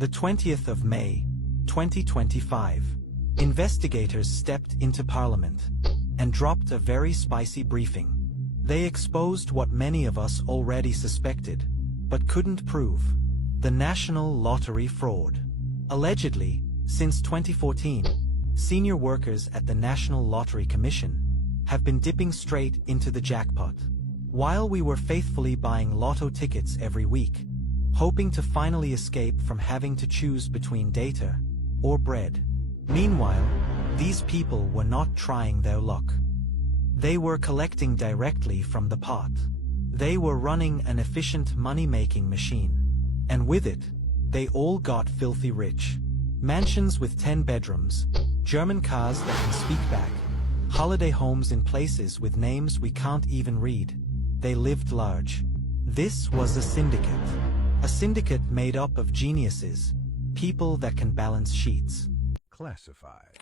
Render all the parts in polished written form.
The 20th of May, 2025. Investigators stepped into Parliament and dropped a very spicy briefing. They exposed what many of us already suspected, but couldn't prove: the National Lottery fraud. Allegedly, since 2014, senior workers at the National Lottery Commission have been dipping straight into the jackpot, while we were faithfully buying lotto tickets every week, hoping to finally escape from having to choose between data or bread. Meanwhile, these people were not trying their luck. They were collecting directly from the pot. They were running an efficient money-making machine. And with it, they all got filthy rich. Mansions with 10 bedrooms, German cars that can speak back, holiday homes in places with names we can't even read. They lived large. This was a syndicate. A syndicate made up of geniuses, people that can balance sheets. Classified.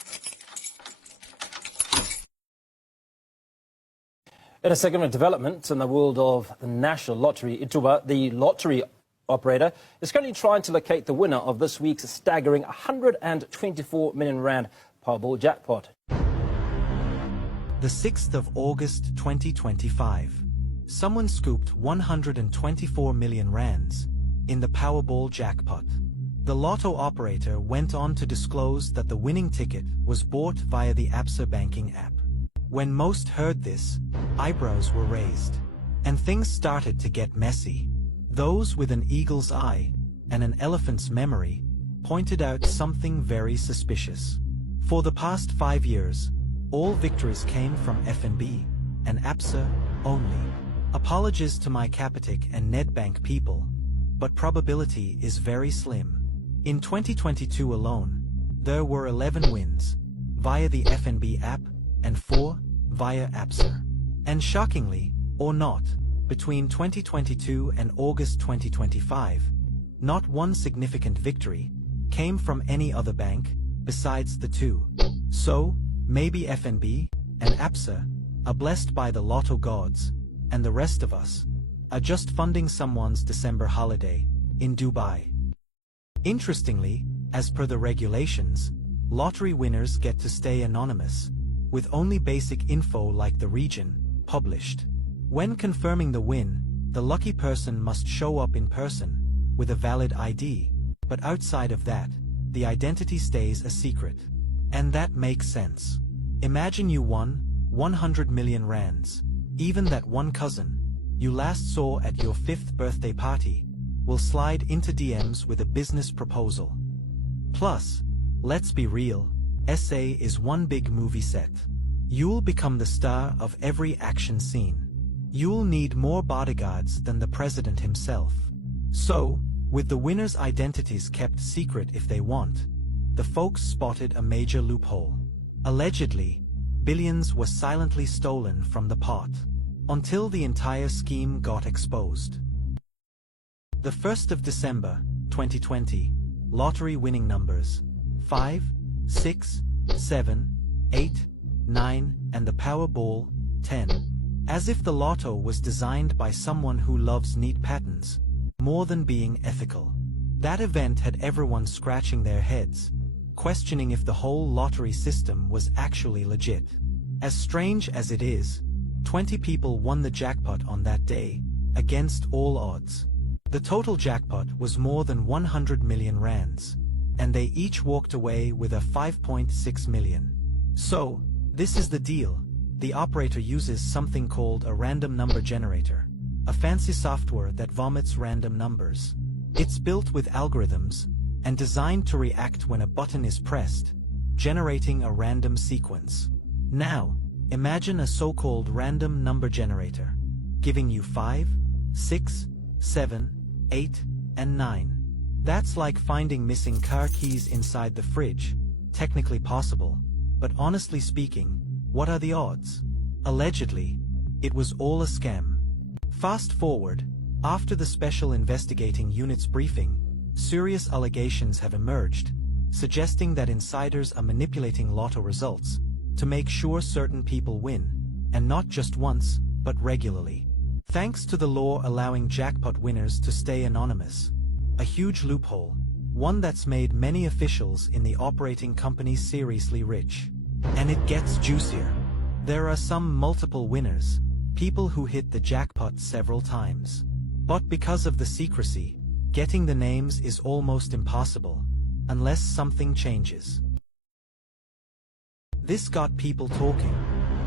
In a second development in the world of the National Lottery, Ituba, the lottery operator, is currently trying to locate the winner of this week's staggering 124 million rand Powerball jackpot. The 6th of August 2025. Someone scooped 124 million rands in the Powerball jackpot. The lotto operator went on to disclose that the winning ticket was bought via the Absa banking app. When most heard this, eyebrows were raised, and things started to get messy. Those with an eagle's eye and an elephant's memory pointed out something very suspicious. For the past 5 years, all victories came from FNB and Absa only. Apologies to my Capitec and Nedbank people, but probability is very slim. In 2022 alone, there were 11 wins via the FNB app and 4 via Absa. And shockingly, or not, between 2022 and August 2025, not one significant victory came from any other bank besides the two. So, maybe FNB and Absa are blessed by the lotto gods, and the rest of us are just funding someone's December holiday in Dubai. Interestingly, as per the regulations, lottery winners get to stay anonymous, with only basic info like the region published. When confirming the win, the lucky person must show up in person with a valid ID, but outside of that, the identity stays a secret. And that makes sense. Imagine you won 100 million rands. Even that one cousin you last saw at your 5th birthday party will slide into DMs with a business proposal. Plus, let's be real, SA is one big movie set. You'll become the star of every action scene. You'll need more bodyguards than the president himself. So, with the winners' identities kept secret if they want, the folks spotted a major loophole. Allegedly, billions were silently stolen from the pot, until the entire scheme got exposed. The 1st of December, 2020, lottery winning numbers 5, 6, 7, 8, 9, and the Powerball 10. As if the lotto was designed by someone who loves neat patterns more than being ethical. That event had everyone scratching their heads, questioning if the whole lottery system was actually legit. As strange as it is, 20 people won the jackpot on that day, against all odds. The total jackpot was more than 100 million rands, and they each walked away with a 5.6 million. So, this is the deal. The operator uses something called a random number generator, a fancy software that vomits random numbers. It's built with algorithms and designed to react when a button is pressed, generating a random sequence. Now, imagine a so-called random number generator, giving you 5, 6, 7, 8, and 9. That's like finding missing car keys inside the fridge. Technically possible, but honestly speaking, what are the odds? Allegedly, it was all a scam. Fast forward, after the Special Investigating Unit's briefing, serious allegations have emerged, suggesting that insiders are manipulating lotto results to make sure certain people win, and not just once, but regularly. Thanks to the law allowing jackpot winners to stay anonymous, a huge loophole, one that's made many officials in the operating company seriously rich. And it gets juicier. There are some multiple winners, people who hit the jackpot several times. But because of the secrecy, getting the names is almost impossible, unless something changes. This got people talking,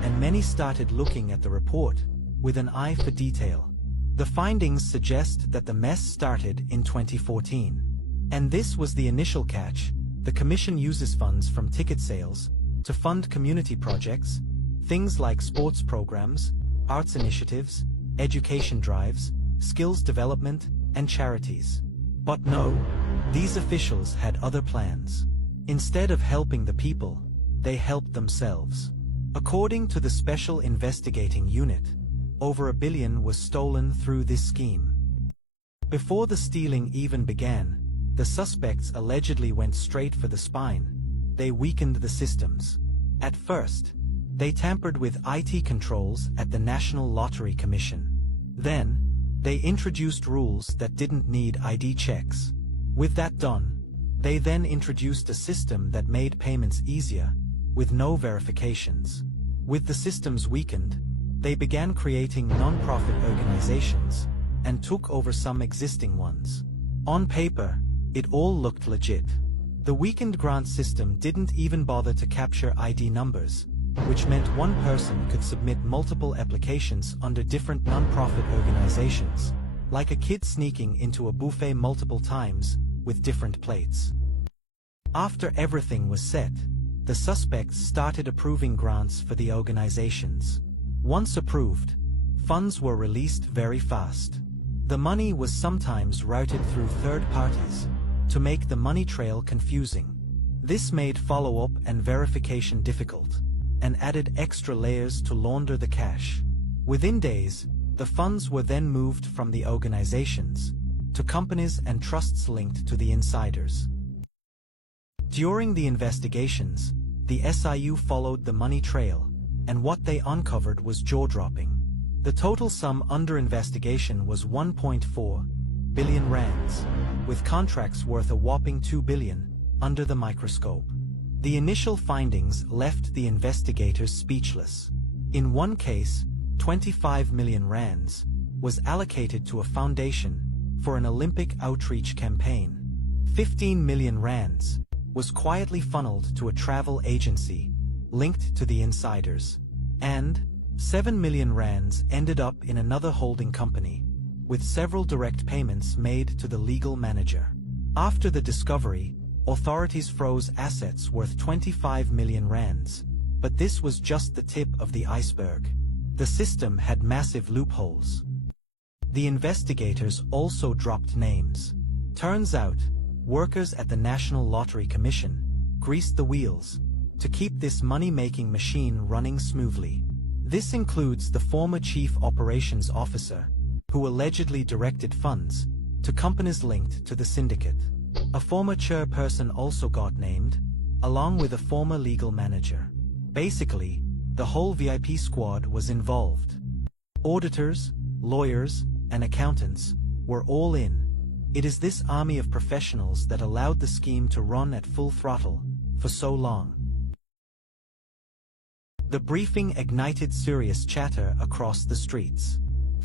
and many started looking at the report with an eye for detail. The findings suggest that the mess started in 2014. And this was the initial catch. The Commission uses funds from ticket sales to fund community projects, things like sports programs, arts initiatives, education drives, skills development, and charities. But no, these officials had other plans. Instead of helping the people, they helped themselves. According to the Special Investigating Unit, over $1 billion was stolen through this scheme. Before the stealing even began, the suspects allegedly went straight for the spine. They weakened the systems. At first, they tampered with IT controls at the National Lottery Commission. Then, they introduced rules that didn't need ID checks. With that done, they then introduced a system that made payments easier, with no verifications. With the systems weakened, they began creating non-profit organizations and took over some existing ones. On paper, it all looked legit. The weakened grant system didn't even bother to capture ID numbers, which meant one person could submit multiple applications under different non-profit organizations, like a kid sneaking into a buffet multiple times with different plates. After everything was set, the suspects started approving grants for the organizations. Once approved, funds were released very fast. The money was sometimes routed through third parties to make the money trail confusing. This made follow-up and verification difficult, and added extra layers to launder the cash. Within days, the funds were then moved from the organizations to companies and trusts linked to the insiders. During the investigations, the SIU followed the money trail, and what they uncovered was jaw-dropping. The total sum under investigation was 1.4 billion rands, with contracts worth a whopping 2 billion under the microscope. The initial findings left the investigators speechless. In one case, 25 million rands was allocated to a foundation for an Olympic outreach campaign. 15 million rands was quietly funneled to a travel agency linked to the insiders, and 7 million rands ended up in another holding company, with several direct payments made to the legal manager. After the discovery, authorities froze assets worth 25 million rands, but this was just the tip of the iceberg. The system had massive loopholes. The investigators also dropped names. Turns out, workers at the National Lottery Commission greased the wheels to keep this money-making machine running smoothly. This includes the former chief operations officer, who allegedly directed funds to companies linked to the syndicate. A former chairperson also got named, along with a former legal manager. Basically, the whole VIP squad was involved. Auditors, lawyers, and accountants were all in. It is this army of professionals that allowed the scheme to run at full throttle for so long. The briefing ignited serious chatter across the streets.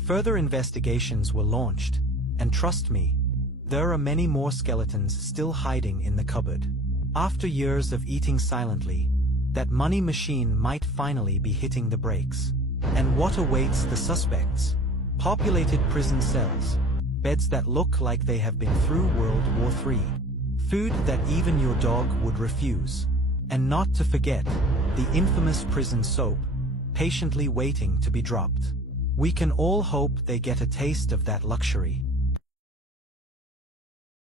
Further investigations were launched, and trust me, there are many more skeletons still hiding in the cupboard. After years of eating silently, that money machine might finally be hitting the brakes. And what awaits the suspects? Populated prison cells, beds that look like they have been through World War III, food that even your dog would refuse, and not to forget, the infamous prison soap, patiently waiting to be dropped. We can all hope they get a taste of that luxury.